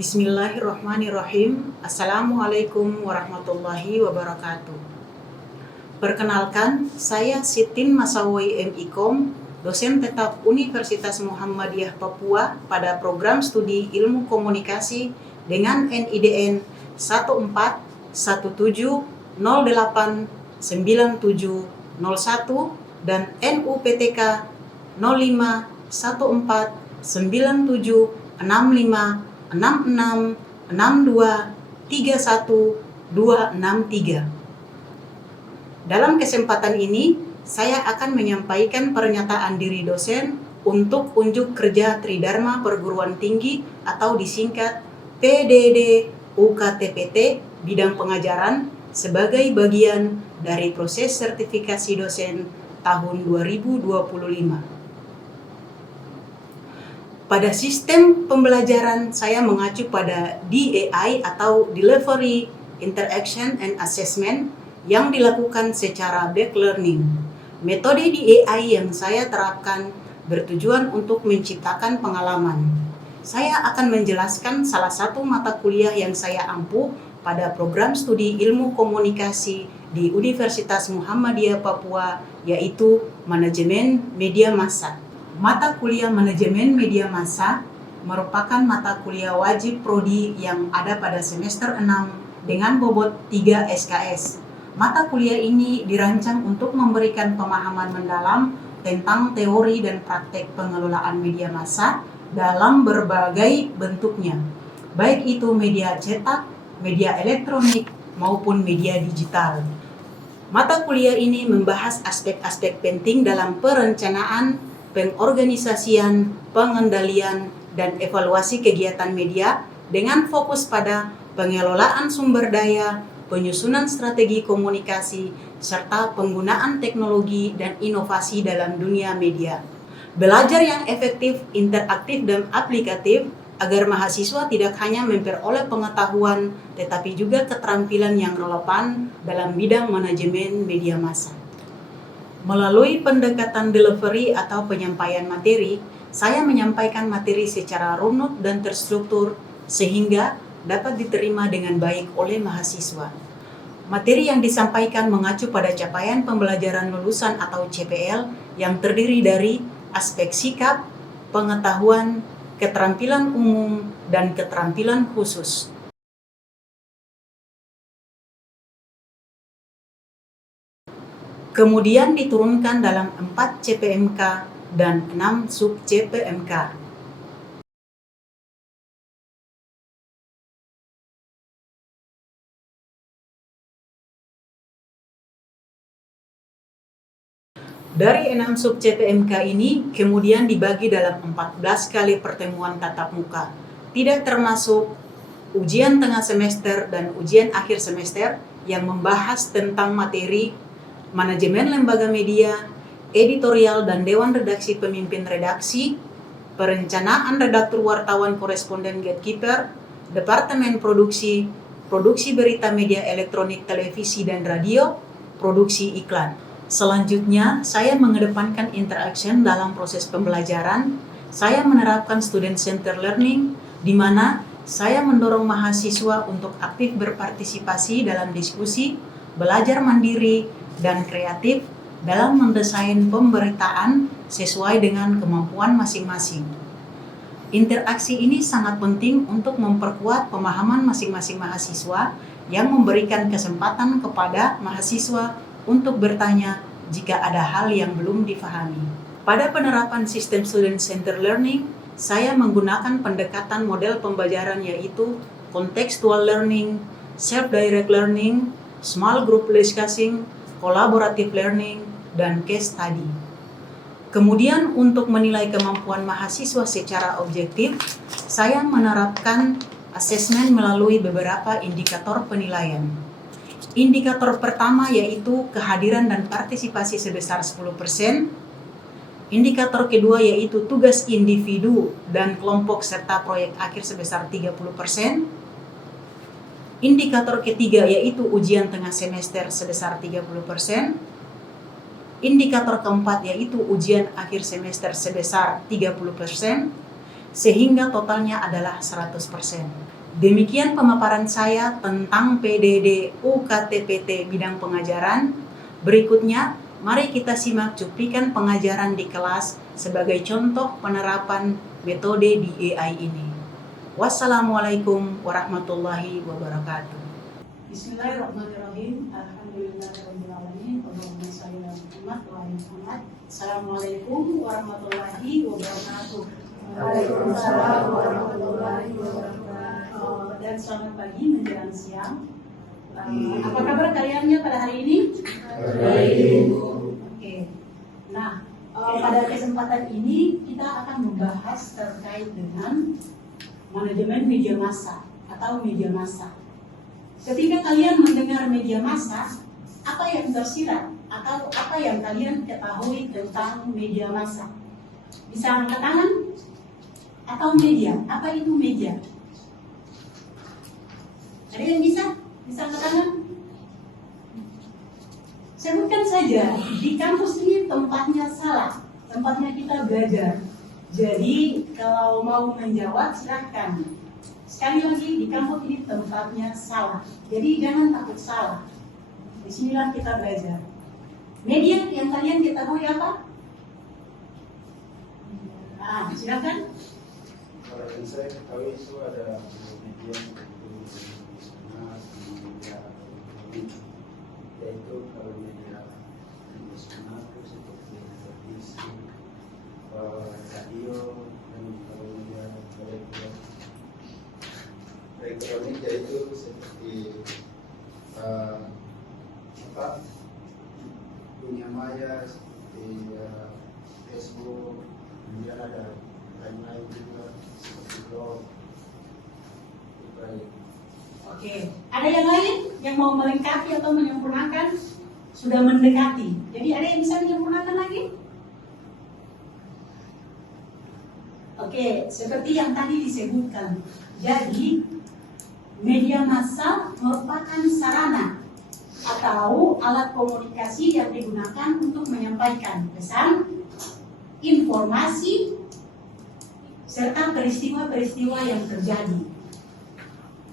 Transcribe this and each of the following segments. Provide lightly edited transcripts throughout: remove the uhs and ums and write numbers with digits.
Bismillahirrahmanirrahim. Assalamualaikum warahmatullahi wabarakatuh. Perkenalkan, saya Sitin Masawai M.Ikom, dosen tetap Universitas Muhammadiyah Papua pada program studi Ilmu Komunikasi dengan NIDN 1417089701 dan NUPTK 0514976566623163. Dalam kesempatan ini, saya akan menyampaikan pernyataan diri dosen untuk unjuk kerja Tridharma Perguruan Tinggi atau disingkat PDD UKTPT bidang pengajaran sebagai bagian dari proses sertifikasi dosen tahun 2025. Pada sistem pembelajaran, saya mengacu pada DAI atau Delivery, Interaction, and Assessment yang dilakukan secara back learning. Metode DAI yang saya terapkan bertujuan untuk menciptakan pengalaman. Saya akan menjelaskan salah satu mata kuliah yang saya ampu pada program studi Ilmu Komunikasi di Universitas Muhammadiyah Papua, yaitu Manajemen Media Massa. Mata kuliah Manajemen Media Massa merupakan mata kuliah wajib prodi yang ada pada semester 6 dengan bobot 3 SKS. Mata kuliah ini dirancang untuk memberikan pemahaman mendalam tentang teori dan praktek pengelolaan media massa dalam berbagai bentuknya, baik itu media cetak, media elektronik, maupun media digital. Mata kuliah ini membahas aspek-aspek penting dalam perencanaan, pengorganisasian, pengendalian, dan evaluasi kegiatan media dengan fokus pada pengelolaan sumber daya, penyusunan strategi komunikasi, serta penggunaan teknologi dan inovasi dalam dunia media. Belajar yang efektif, interaktif, dan aplikatif agar mahasiswa tidak hanya memperoleh pengetahuan, tetapi juga keterampilan yang relevan dalam bidang manajemen media massa. Melalui pendekatan delivery atau penyampaian materi, saya menyampaikan materi secara runut dan terstruktur sehingga dapat diterima dengan baik oleh mahasiswa. Materi yang disampaikan mengacu pada capaian pembelajaran lulusan atau CPL yang terdiri dari aspek sikap, pengetahuan, keterampilan umum, dan keterampilan khusus. Kemudian diturunkan dalam 4 CPMK dan 6 sub CPMK. Dari 6 sub CPMK ini kemudian dibagi dalam 14 kali pertemuan tatap muka, tidak termasuk ujian tengah semester dan ujian akhir semester yang membahas tentang materi manajemen lembaga media, editorial dan dewan redaksi pemimpin redaksi, perencanaan redaktur wartawan koresponden gatekeeper, departemen produksi, produksi berita media elektronik, televisi dan radio, produksi iklan. Selanjutnya, saya mengedepankan interaction dalam proses pembelajaran. Saya menerapkan student center learning, di mana saya mendorong mahasiswa untuk aktif berpartisipasi dalam diskusi, belajar mandiri, dan kreatif dalam mendesain pemberitaan sesuai dengan kemampuan masing-masing. Interaksi ini sangat penting untuk memperkuat pemahaman masing-masing mahasiswa yang memberikan kesempatan kepada mahasiswa untuk bertanya jika ada hal yang belum difahami. Pada penerapan sistem student center learning, saya menggunakan pendekatan model pembelajaran yaitu contextual learning, self-direct learning, small group discussing, collaborative learning, dan case study. Kemudian untuk menilai kemampuan mahasiswa secara objektif, saya menerapkan asesmen melalui beberapa indikator penilaian. Indikator pertama yaitu kehadiran dan partisipasi sebesar 10%. Indikator kedua yaitu tugas individu dan kelompok serta proyek akhir sebesar 30%. Indikator ketiga yaitu ujian tengah semester sebesar 30%. Indikator keempat yaitu ujian akhir semester sebesar 30%, sehingga totalnya adalah 100%. Demikian pemaparan saya tentang PDD UKTPT bidang pengajaran. Berikutnya, mari kita simak cuplikan pengajaran di kelas sebagai contoh penerapan metode di AI ini. Wassalamualaikum warahmatullahi wabarakatuh. Bismillahirrahmanirrahim. Alhamdulillahirrahmanirrahim. Allahumma shalli ala Muhammad wa ala Muhammad. Assalamualaikum warahmatullahi wabarakatuh. Waalaikumsalam warahmatullahi wabarakatuh. Dan selamat pagi menjelang siang. Apa kabar kaliannya pada hari ini? Baik. Oke. Nah, pada kesempatan ini kita akan membahas terkait dengan manajemen media massa atau media massa. Ketika kalian mendengar media massa, apa yang tersirat atau apa yang kalian ketahui tentang media massa? Bisa angkat tangan? Atau media? Apa itu media? Ada yang bisa? Bisa angkat tangan? Sebutkan saja, di kampus ini tempatnya salah, tempatnya kita belajar. Jadi kalau mau menjawab silahkan. Sekali lagi, di kampus ini tempatnya salah. Jadi jangan takut salah. Bismillah kita belajar. Media yang kalian ketahui apa? Silakan. Kalau yang saya ketahui itu ada media yaitu kalau media nasional itu seperti televisi, radio, dan kalau media elektronik yaitu seperti dunia maya seperti Facebook, kemudian ada lain-lain juga seperti blog. Oke, ada yang lain yang mau melengkapi atau menyempurnakan? Sudah mendekati. Jadi ada yang bisa menyempurnakan lagi? Oke, seperti yang tadi disebutkan. Jadi, media massa merupakan sarana atau alat komunikasi yang digunakan untuk menyampaikan pesan, informasi, serta peristiwa-peristiwa yang terjadi.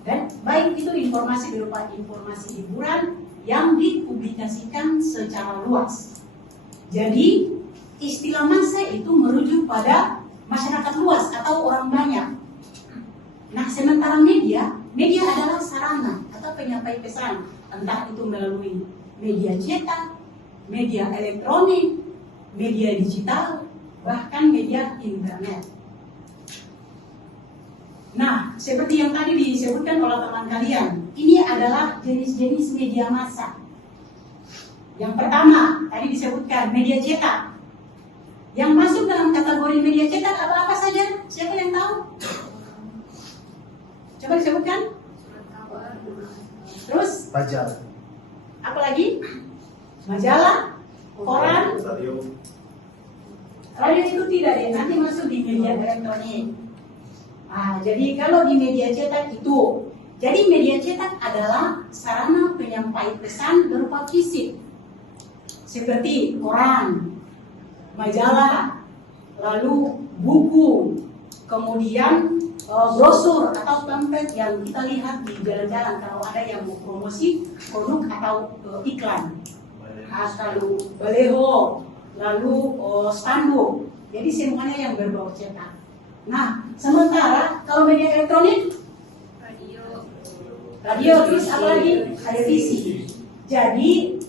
Dan baik itu informasi berupa informasi hiburan yang dipublikasikan secara luas. Jadi istilah massa itu merujuk pada masyarakat luas atau orang banyak. Nah, sementara media adalah sarana atau penyampai pesan, entah itu melalui media cetak, media elektronik, media digital, bahkan media internet. Nah, seperti yang tadi disebutkan oleh teman kalian, ini adalah jenis-jenis media massa. Yang pertama, tadi disebutkan media cetak. Yang masuk dalam kategori media cetak apa-apa saja? Siapa yang tahu? Coba disebutkan. Terus? Majalah. Apa lagi? Majalah, koran, radio itu tidak ya, nanti masuk di media elektronik. Jadi kalau di media cetak itu, jadi media cetak adalah sarana penyampai pesan berupa fisik, seperti koran, majalah, lalu buku, kemudian brosur atau pamflet yang kita lihat di jalan-jalan kalau ada yang mau promosi produk atau iklan, lalu baleho, lalu spanduk. Jadi semuanya yang berbau cetak. Nah, sementara kalau media elektronik, radio terus apa lagi? Televisi. Jadi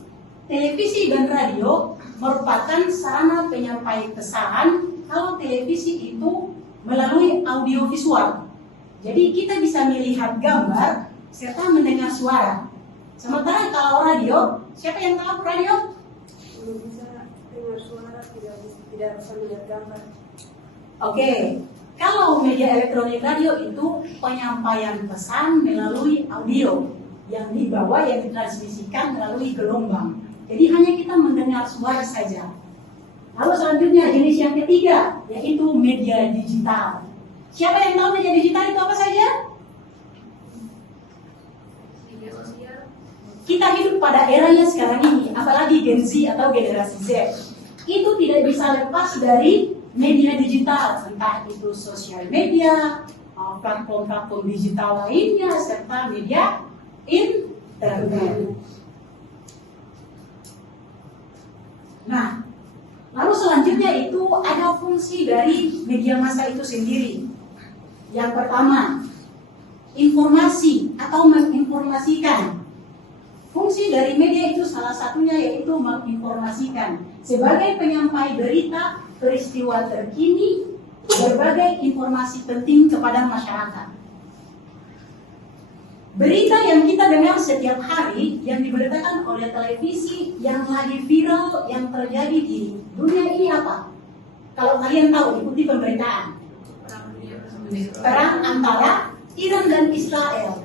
televisi dan radio merupakan sarana penyampai pesan. Kalau televisi itu melalui audio visual. Jadi kita bisa melihat gambar serta mendengar suara. Sementara kalau radio, siapa yang tahu radio? Belum bisa dengar suara, tidak bisa melihat gambar. Oke. Kalau media elektronik radio itu penyampaian pesan melalui audio yang dibawa, yang ditransmisikan melalui gelombang. Jadi hanya kita mendengar suara saja. Lalu selanjutnya jenis yang ketiga yaitu media digital. Siapa yang tahu media digital itu apa saja? Media sosial. Kita hidup pada eranya sekarang ini, apalagi Gen Z atau generasi Z. Itu tidak bisa lepas dari media digital, entah itu sosial media, platform-platform digital lainnya serta media internet. Nah, lalu selanjutnya itu ada fungsi dari media massa itu sendiri. Yang pertama, informasi atau menginformasikan. Fungsi dari media itu salah satunya yaitu menginformasikan sebagai penyampai berita, peristiwa terkini, berbagai informasi penting kepada masyarakat. Berita yang kita dengar setiap hari yang diberitakan oleh televisi yang lagi viral yang terjadi di dunia ini apa? Kalau kalian tahu, ikuti pemberitaan. Perang antara Iran dan Israel.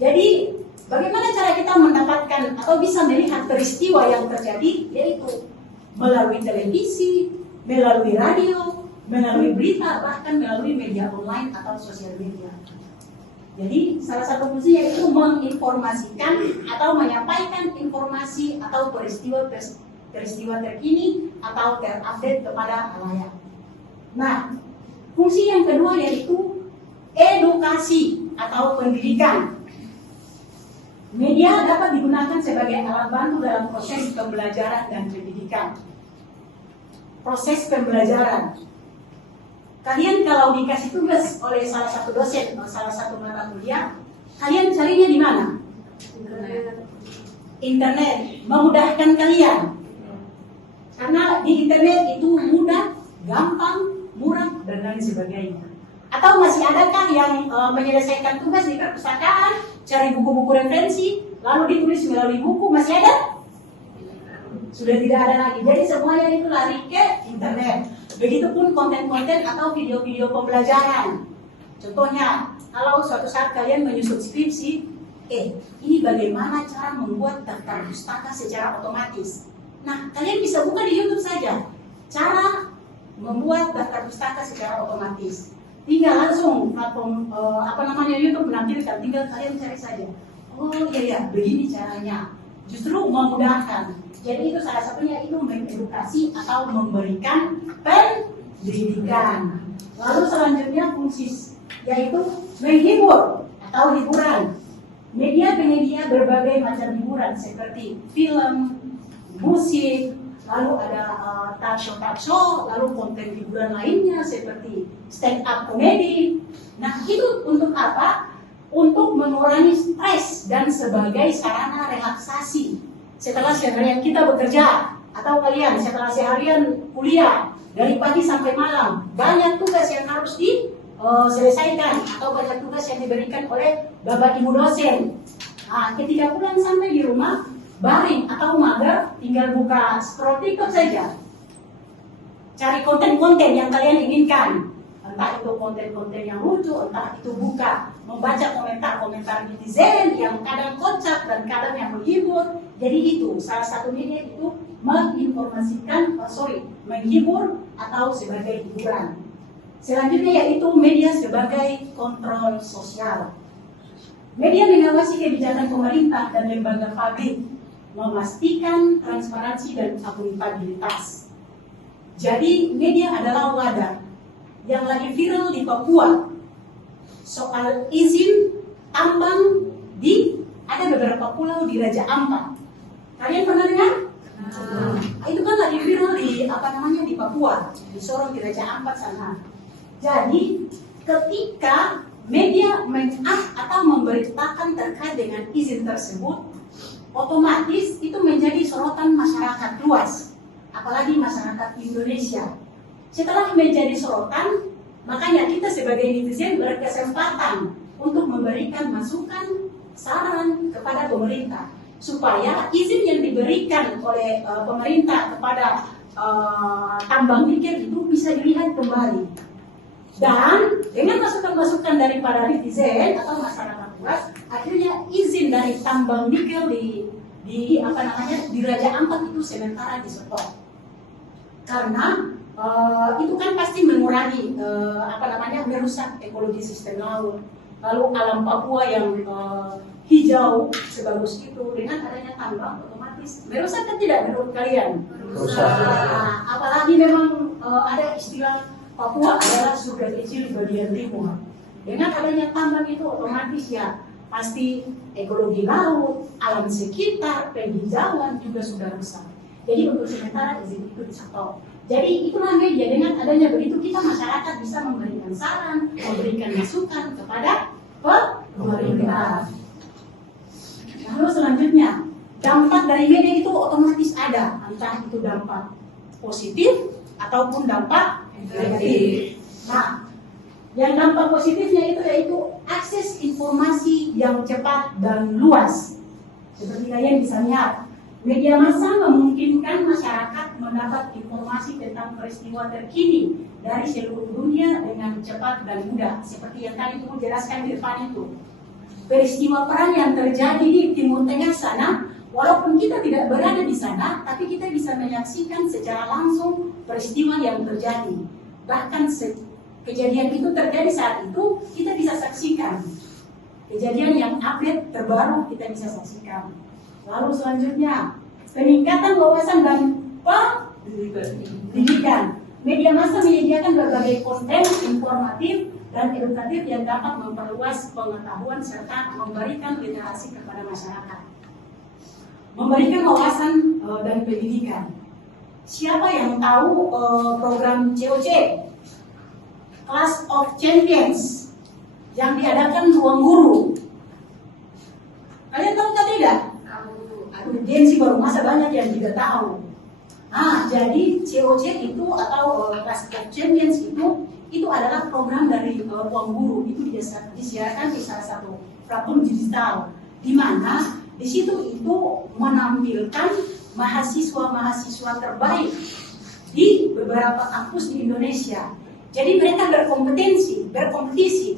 Jadi bagaimana cara kita mendapatkan atau bisa melihat peristiwa yang terjadi? Yaitu melalui televisi, melalui radio, melalui berita, bahkan melalui media online atau sosial media. Jadi salah satu fungsinya itu menginformasikan atau menyampaikan informasi atau peristiwa terkini atau terupdate kepada halayak. Nah, fungsi yang kedua yaitu edukasi atau pendidikan. Media dapat digunakan sebagai alat bantu dalam proses pembelajaran dan pendidikan. Proses pembelajaran. Kalian kalau dikasih tugas oleh salah satu dosen atau salah satu mata kuliah, kalian carinya di mana? Internet. Memudahkan kalian. Karena di internet itu mudah, gampang, murah, dan lain sebagainya. Atau masih adakah yang menyelesaikan tugas di perpustakaan, cari buku-buku referensi, lalu ditulis melalui buku, masih ada? Sudah tidak ada lagi. Jadi semuanya itu lari ke internet. Begitupun konten-konten atau video-video pembelajaran. Contohnya, kalau suatu saat kalian menyusun skripsi, ini bagaimana cara membuat daftar pustaka secara otomatis. Nah, kalian bisa buka di YouTube saja. Cara membuat daftar pustaka secara otomatis. Tinggal langsung platform YouTube menampilkan, tinggal kalian cari saja. Oh iya, begini caranya. Justru memudahkan. Jadi itu salah satunya itu mengedukasi atau memberikan pendidikan. Lalu selanjutnya fungsi yaitu menghibur atau hiburan. Media penyedia berbagai macam hiburan seperti film, musik, lalu ada talk show, lalu konten hiburan lainnya seperti stand up comedy. Nah, itu untuk apa? Untuk mengurangi stres dan sebagai sarana relaksasi. Setelah seharian kita bekerja, atau kalian setelah seharian kuliah, dari pagi sampai malam, banyak tugas yang harus diselesaikan, atau banyak tugas yang diberikan oleh Bapak Ibu dosen. Nah, ketika pulang sampai di rumah, baring atau mager, tinggal buka scroll TikTok saja. Cari konten-konten yang kalian inginkan. Entah itu konten-konten yang lucu, entah itu membaca komentar-komentar netizen yang kadang kocak dan kadang yang menghibur. Jadi itu salah satu media itu menghibur atau sebagai hiburan. Selanjutnya yaitu media sebagai kontrol sosial. Media mengawasi kebijakan pemerintah dan lembaga publik, memastikan transparansi dan akuntabilitas. Jadi media adalah wadah yang lagi viral di Papua soal izin tambang ada beberapa pulau di Raja Ampat. Kalian pernah dengar? Itu kan lagi viral di Papua, di Sorong, di Raja Ampat sana. Jadi ketika media atau memberitakan terkait dengan izin tersebut, otomatis itu menjadi sorotan masyarakat luas, apalagi masyarakat Indonesia. Setelah menjadi sorotan, makanya kita sebagai netizen berkesempatan untuk memberikan masukan, saran kepada pemerintah supaya izin yang diberikan oleh pemerintah kepada tambang nikel itu bisa dilihat kembali. Dan dengan masukan-masukan dari para netizen atau masyarakat luas, akhirnya izin dari tambang nikel di Raja Ampat itu sementara di stop. Karena itu kan pasti mengurangi merusak ekologi sistem laut, lalu alam Papua yang hijau sebagus itu dengan adanya tambang otomatis merusak kan tidak menurut kalian? Merusak. Apalagi memang ada istilah Papua adalah surga kecil bagian timur. Dengan adanya tambang itu otomatis ya pasti ekologi laut, alam sekitar, penghijauan juga sudah rusak. Jadi untuk sementara izin itu di-stop. Jadi itulah media, dengan adanya begitu kita masyarakat bisa memberikan saran, memberikan masukan kepada pemerintah. Lalu selanjutnya, dampak dari media itu otomatis ada, entah itu dampak positif ataupun dampak negatif. Nah, yang dampak positifnya itu yaitu akses informasi yang cepat dan luas. Seperti kalian bisa lihat, media massa memungkinkan masyarakat mendapat informasi tentang peristiwa terkini dari seluruh dunia dengan cepat dan mudah. Seperti yang tadi Ibu jelaskan di depan itu. Peristiwa perang yang terjadi di Timur Tengah sana, walaupun kita tidak berada di sana, tapi kita bisa menyaksikan secara langsung peristiwa yang terjadi. Bahkan kejadian itu terjadi saat itu, kita bisa saksikan. Kejadian yang update terbaru kita bisa saksikan. Lalu selanjutnya, peningkatan wawasan dan pendidikan. Media massa menyediakan berbagai konten informatif dan edukatif yang dapat memperluas pengetahuan serta memberikan literasi kepada masyarakat. Memberikan wawasan dan pendidikan. Siapa yang tahu program COC, Class of Champions, yang diadakan Ruang Guru? Kalian tahu atau tidak? Aduh, Gensi baru masa banyak yang tidak tahu. Nah, jadi COC itu atau Class of Champions itu adalah program dari Ruang Guru. Itu disiarkan di salah satu platform digital, di mana di situ itu menampilkan mahasiswa-mahasiswa terbaik di beberapa kampus di Indonesia. Jadi mereka berkompetisi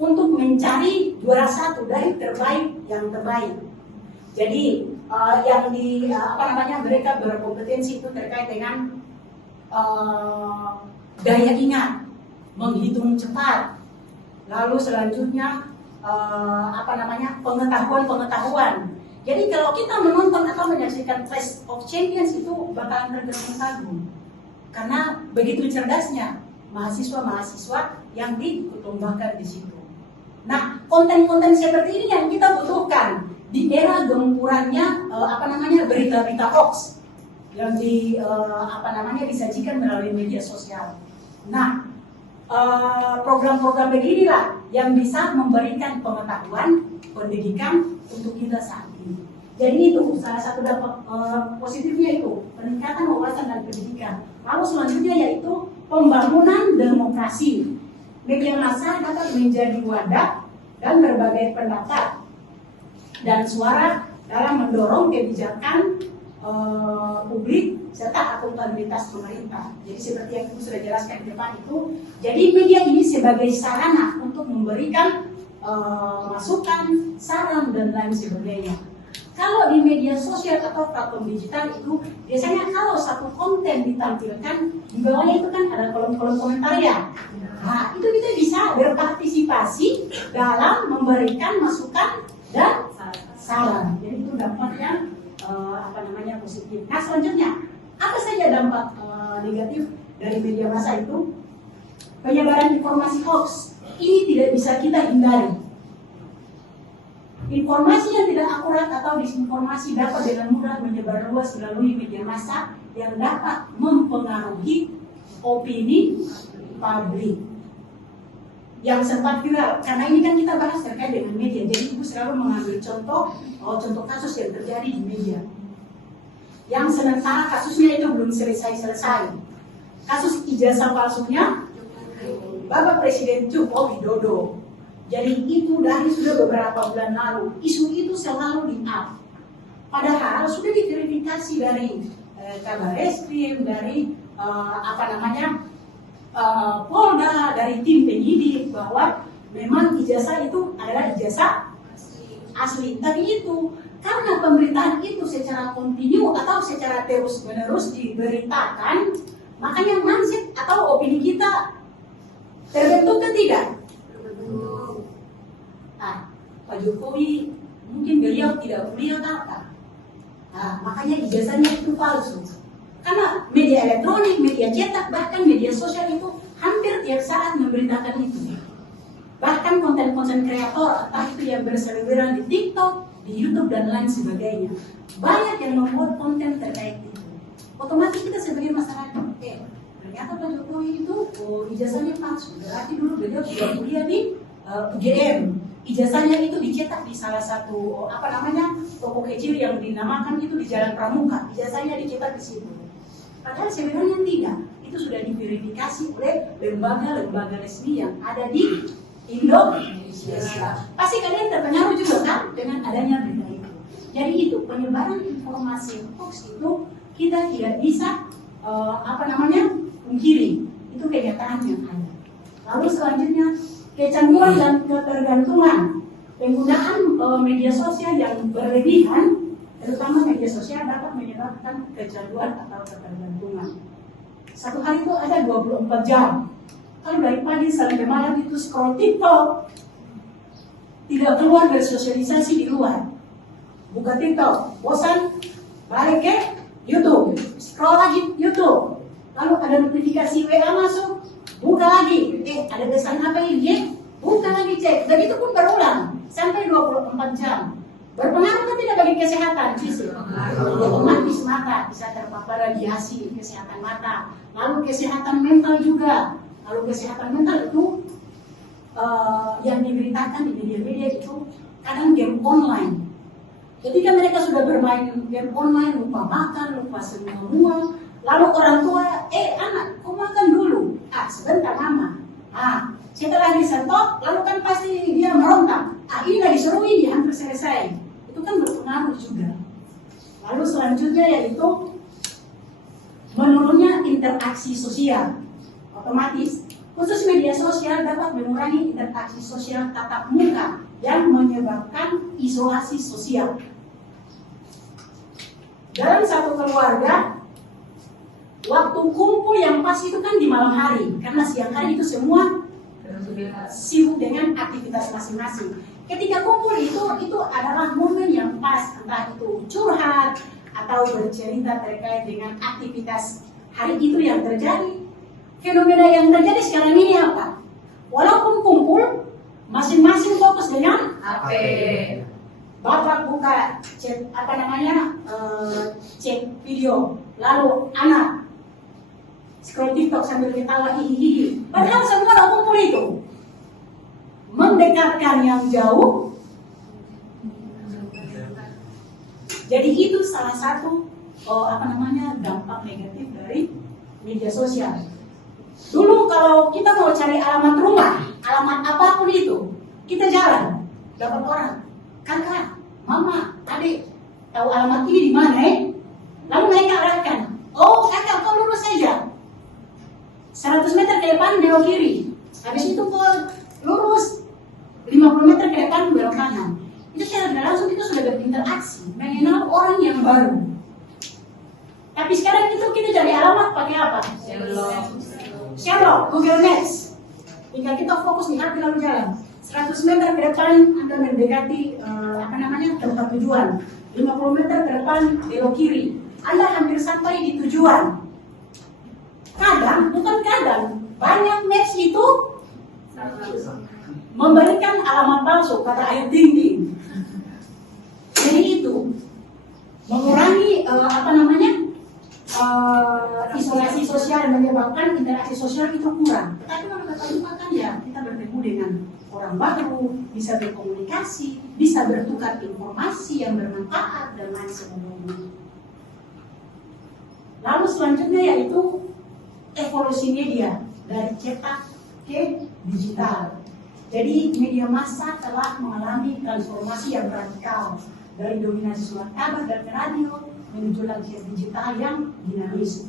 untuk mencari juara satu dari terbaik yang terbaik. Jadi mereka berkompetensi itu terkait dengan daya ingat, menghitung cepat, lalu selanjutnya pengetahuan. Jadi kalau kita menonton atau menyaksikan Clash of Champions itu bakalan tergesa-gesa, karena begitu cerdasnya mahasiswa-mahasiswa yang dikembangkan di situ. Nah, konten-konten seperti ini yang kita butuhkan di era gempurannya berita-berita hoax yang disajikan melalui media sosial. Nah, program-program beginilah yang bisa memberikan pengetahuan, pendidikan untuk kita saat ini. Jadi itu salah satu dampak positifnya itu peningkatan wawasan dan pendidikan. Lalu selanjutnya yaitu pembangunan demokrasi. Media massa dapat menjadi wadah dan berbagai pendapat dan suara dalam mendorong kebijakan publik serta akuntabilitas pemerintah. Jadi seperti yang Ibu sudah jelaskan di depan itu, jadi media ini sebagai sarana untuk memberikan masukan, saran dan lain sebagainya. Kalau di media sosial atau platform digital itu biasanya kalau satu konten ditampilkan di bawahnya itu kan ada kolom-kolom komentar ya. Nah, itu kita bisa berpartisipasi dalam memberikan masukan dan saran. Jadi itu dampaknya positif. Nah, selanjutnya apa saja dampak negatif dari media massa itu? Penyebaran informasi hoax ini tidak bisa kita hindari. Informasi yang tidak akurat atau disinformasi dapat dengan mudah menyebar luas melalui media massa yang dapat mempengaruhi opini publik. Yang sempat viral, karena ini kan kita bahas terkait dengan media, jadi Ibu selalu mengambil contoh kasus yang terjadi di media. Yang sementara kasusnya itu belum selesai. Kasus ijazah palsunya Bapak Presiden Joko Widodo. Jadi itu dari sudah beberapa bulan lalu, isu itu selalu di-up. Padahal sudah diverifikasi dari Kabar Reskrim, dari Polda, dari tim penyidik bahwa memang ijazah itu adalah ijazah asli. Tapi itu karena pemberitaan itu secara kontinu atau secara terus-menerus diberitakan, makanya mindset atau opini kita terbentuk kan tidak? Nah, Pak Jokowi mungkin beliau tidak kuliah apa. Nah, makanya ijazahnya itu palsu. Karena media elektronik, media cetak, bahkan media sosial itu hampir tiap saat memberitakan itu. bahkan konten-konten kreator, entah itu yang berseliweran di TikTok, di YouTube dan lain sebagainya, banyak yang membuat konten terkait itu. Otomatis kita sebagai masyarakat, ternyata Pak Jokowi itu ijazahnya palsu. Berarti dulu beliau sudah kuliah di UGM. Ijazahnya itu dicetak di salah satu toko kecil yang dinamakan itu di Jalan Pramuka. Ijazahnya dicetak di situ. Padahal sebenarnya tidak. Itu sudah diverifikasi oleh lembaga-lembaga resmi yang ada di Indonesia. Pasti kalian terpengaruh juga kan dengan adanya berita itu. Jadi itu penyebaran informasi hoax itu kita tidak bisa pungkiri. Itu kenyataan yang ada. Lalu selanjutnya kecanduan dan ketergantungan, penggunaan media sosial yang berlebihan, terutama media sosial dapat menyebabkan kecanduan atau ketergantungan. Satu hari itu ada 24 jam. Kalau dari pagi sampai malam itu scroll TikTok, tidak keluar bersosialisasi di luar. Buka TikTok, bosan, balik ke YouTube, scroll lagi YouTube. Lalu ada notifikasi WA masuk, buka lagi, ada pesan apa ini, buka lagi cek. Dan itu pun berulang sampai 24 jam. Berpengaruh kan tidak bagi kesehatan fisik? Otomatis mata bisa terpapar radiasi, kesehatan mata. Lalu kesehatan mental juga. Lalu kesehatan mental itu yang diberitakan di media-media itu kadang game online. Ketika mereka sudah bermain game online, lupa makan, lupa semua. Lalu orang tua, anak, kau makan dulu. Sebentar mama. Setelah disentuh, lalu kan pasti dia merontak. Ini lagi seru ini, hampir selesai. Itu kan berpengaruh juga. Lalu selanjutnya yaitu menurunnya interaksi sosial. Otomatis, khusus media sosial dapat mengurangi interaksi sosial tatap muka yang menyebabkan isolasi sosial. Dalam satu keluarga, waktu kumpul yang pas itu kan di malam hari, karena siang hari itu semua sibuk dengan aktivitas masing-masing. Ketika kumpul itu adalah momen yang pas, entah itu curhat atau bercerita terkait dengan aktivitas hari itu yang terjadi. Fenomena yang terjadi sekarang ini apa? Walaupun kumpul, masing-masing fokus dengan HP. Bapak buka cek cek video, lalu anak scroll TikTok sambil ketawa hihihi. Padahal semua kumpul itu mendekatkan yang jauh. Jadi itu salah satu dampak negatif dari media sosial. Dulu kalau kita mau cari alamat rumah, alamat apapun itu, kita jalan, dapat orang, kakak, mama, adik, tahu alamat ini di mana Lalu mereka arahkan, kakak kau lurus saja, 100 meter ke depan belok kiri, habis itu kau lurus 50 meter ke depan belok kanan. Itu secara tidak langsung kita sudah berinteraksi, mengenal orang yang baru. Tapi sekarang itu kita cari alamat pakai apa? Sherlock, Google Maps. Jika kita fokus di HP lalu jalan, 100 meter ke depan Anda mendekati tempat tujuan. 50 meter ke depan belok kiri. Anda hampir sampai di tujuan. Bukan kadang, banyak maps itu memberikan alamat palsu, kata air dinding. Jadi itu mengurangi isolasi sosial, menyebabkan interaksi sosial itu kurang. Tapi kalau tatap muka kan ya kita bertemu dengan orang baru, bisa berkomunikasi, bisa bertukar informasi yang bermanfaat dan lain sebagainya. Lalu selanjutnya yaitu evolusi media dari cetak ke digital. Jadi media massa telah mengalami transformasi yang radikal dari dominasi surat kabar dan radio menuju layanan digital yang dinamis.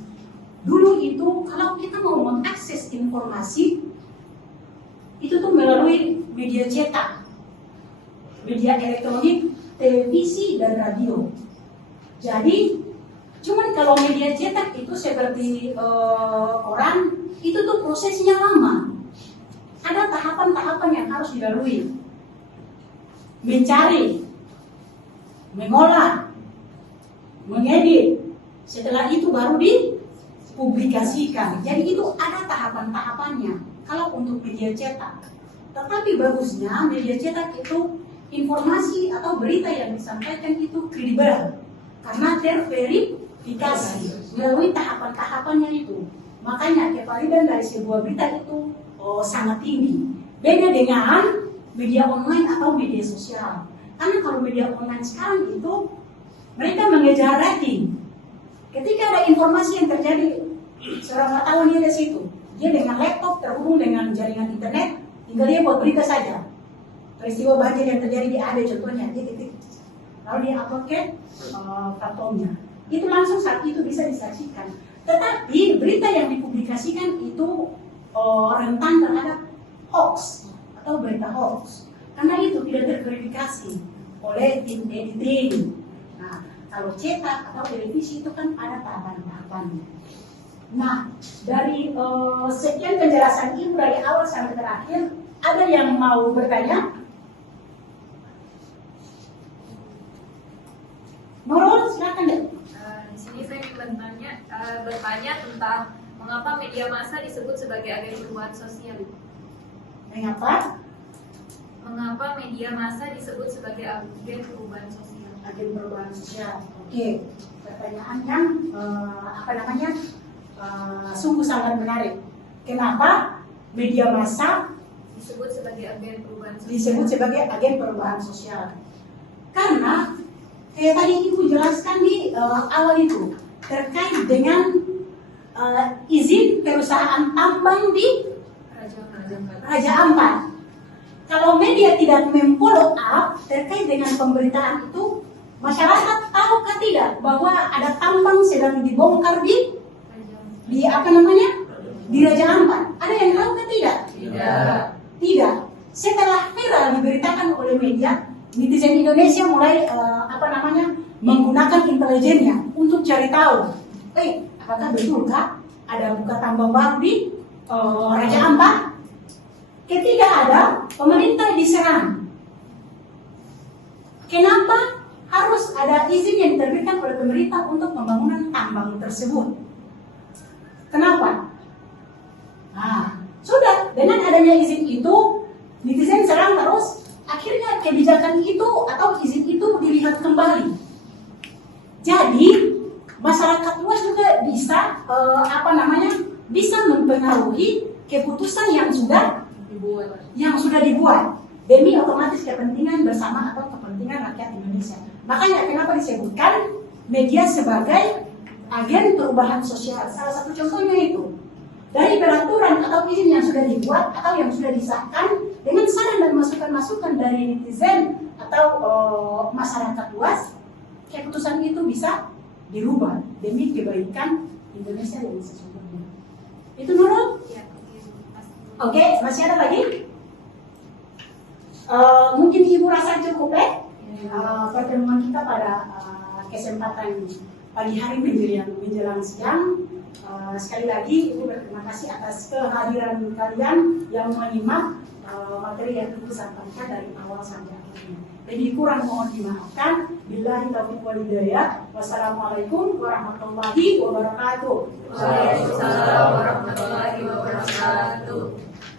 Dulu itu kalau kita mau mengakses informasi itu tuh melalui media cetak, media elektronik, televisi dan radio. Jadi cuman kalau media cetak itu seperti orang itu tuh prosesnya lama. Ada tahapan-tahapan yang harus dilalui. Mencari, mengolah, mengedit. Setelah itu baru dipublikasikan. Jadi itu ada tahapan-tahapannya. Kalau untuk media cetak, Tetapi bagusnya media cetak itu informasi atau berita yang disampaikan itu kredibel karena terverifikasi melalui tahapan-tahapannya itu. Makanya kevalidan dari sebuah berita itu sangat tinggi. Beda dengan media online atau media sosial. Karena kalau media online sekarang itu mereka mengejar rating. Ketika ada informasi yang terjadi, seorang wartawan dia di situ, dia dengan laptop terhubung dengan jaringan internet, tinggal dia buat berita saja. Peristiwa banjir yang terjadi di AB contohnya, dia ketik, lalu dia upload ke platformnya. Itu langsung saat itu bisa disaksikan. Tetapi berita yang dipublikasikan itu rentan terhadap hoax atau berita hoax. Karena itu tidak terverifikasi oleh tim editing. Nah, kalau cetak atau televisi itu kan ada tahapan-tahapannya. Nah, dari sekian penjelasan Ibu dari awal sampai terakhir, ada yang mau bertanya? Nurul, silakan deh. Di sini saya ingin bertanya tentang mengapa media massa disebut sebagai agen perubahan sosial. Mengapa? Mengapa media massa disebut sebagai agen perubahan sosial? Agen perubahan sosial. Oke, pertanyaan yang sungguh sangat menarik. Kenapa media massa Disebut sebagai agen perubahan sosial. disebut sebagai agen perubahan sosial? Karena kayak tadi Ibu jelaskan di awal itu terkait dengan izin perusahaan tambang di Raja Ampat. Kalau media tidak memfollow up terkait dengan pemberitaan itu, masyarakat tahukah tidak bahwa ada tambang sedang dibongkar di Raja Ampat? Ada yang tahukah tidak? Tidak. Setelah viral diberitakan oleh media, netizen Indonesia mulai menggunakan intelijennya untuk cari tahu, apakah betulkah ada buka tambang baru di Raja Ampat? Ketika ada, pemerintah diserang. Kenapa harus ada izin yang diterbitkan oleh pemerintah untuk pembangunan tambang tersebut? Kenapa? Nah, sudah dengan adanya izin itu, netizen serang terus. Akhirnya kebijakan itu atau izin itu dilihat kembali. Jadi masyarakat luas juga bisa bisa mempengaruhi keputusan yang sudah dibuat demi otomatis kepentingan bersama atau kepentingan rakyat Indonesia. Makanya kenapa disebutkan media sebagai agen perubahan sosial. Salah satu contohnya itu dari peraturan atau izin yang sudah dibuat atau yang sudah disahkan dengan saran dan masukan-masukan dari netizen atau masyarakat luas, keputusan itu bisa dirubah demi kebaikan Indonesia yang sesungguhnya. Itu Nurul? Ya, Oke, masih ada lagi? Mungkin Ibu rasa cukup pertemuan kita pada kesempatan pagi hari menjelang siang. Sekali lagi Ibu berterima kasih atas kehadiran kalian yang menyimak materi yang Ibu sampaikan dari awal sampai akhirnya. Lebih kurang mohon dimaafkan. Billahi taufiq wal hidayah. Wassalamualaikum warahmatullahi wabarakatuh. Waalaikumsalam warahmatullahi wabarakatuh.